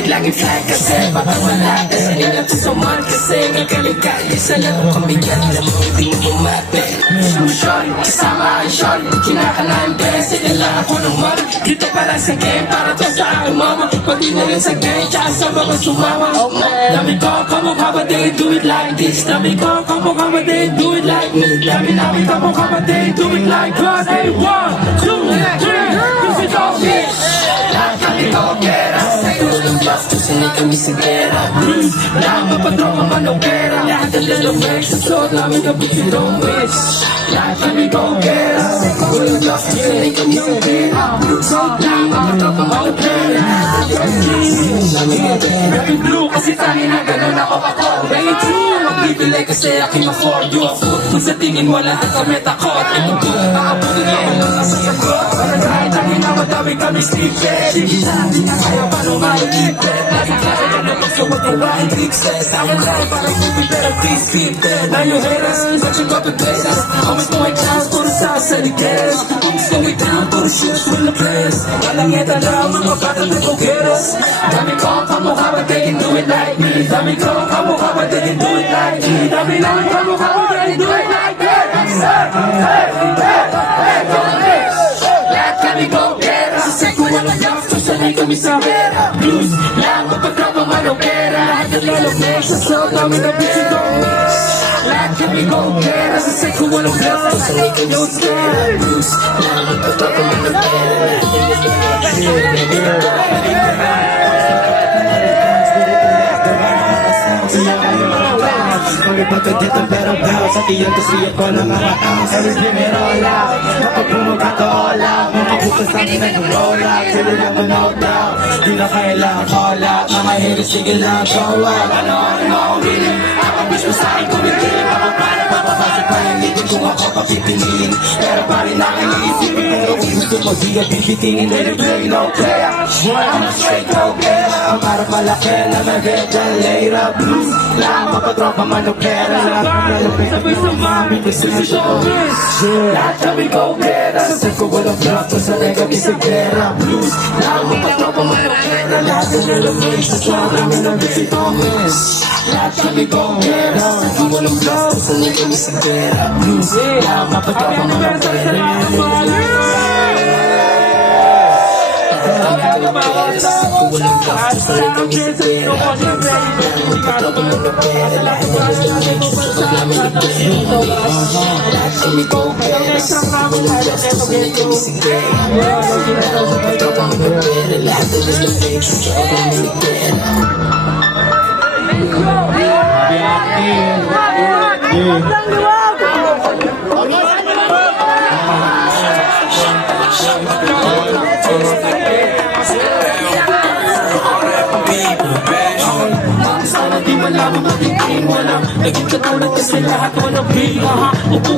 Bakit laging flag kasi baka wala kasi nila to sa man kasi nagaling sa laro kami yan alam mo hindi mo bumate Shorty, kasama ang shorty kinakalaan pero sila lang ako ng mami dito para sa game para to sa aking mama pati na rin sa game tsaka sa mga sumama dami ko kamukha ba they do it like this dami ko kamukha ba they do it like me dami namin kamukha ba they do it like us hey 1, 2, 3 this is all this lahat kami go-gera sa'yo ng bus tusanay kami sa gera blues lahat mapatropa manong-gera lahat ang lalawag sa suot namin na bitsidong bitch lahat kami go-gera sa'yo ng bus tusanay kami sa gera blues lahat mapatropa manong-gera Rapid blue kasi tayo na ganun ako Rain true magbibili kasi aking ma-afford you a food kung sa tingin mo lahat kami takot ito po makapulin ako lang sa sagot para kahit tayo na madami kami stupid hindi sa atin na kaya paano maigipit lagi kaya na gusto mo ito ba hindi success ako lang parang movie pero please beat it now you haters such a copy places almost no chance puro sa saligeres I'm slowing down puro shoes full of press walang ito lang mga bata na go-getters dami ko ang kamukha but they can do it like me dami ko ang kamukha but they can do it like me dami lang ang kamukha but they can do it like me lahat kami go-getters sa seko walang yaps tusanay kami sa vera blues lang mapagkapa manong-gera lahat ang lalong sa sound namin na bitsidong lahat kami go-getters sa seko walang yaps tusanay kami sa vera blues lang mapagkapa manong-gera lahat Pagkat dito pero daw sa tiyan to siya ko na mga tao sa rin bimirola kapag bumuka to all out mga bukas sa akin nag-roll out sila lang manood daw di na kailangan call out mga haters sige lang go out panoorin mo akong biling ako mismo sa akin kumikilig ako para mapapasok pa yung ligin kung ako papipiliin pero pa rin aking iisipin pero kung gusto mo di ka bibitingin let it play no play I'm a straight go-getter ang para malaki na may vegan later blues lang mapatropa manong-gera sabay sa mami desisyon lahat kami go-getters sa seko walang bluff tusanay kami sa gera blues lahat mapatropa manong-gera lahat ang lalawag sa sound namin ang bitsidong lahat kami go-getters sa seko walang bluff tusanay kami sa gera blues lahat mapatropa manong-gera Sana di malaman magiging wala naging katulad kasi lahat walang biha upo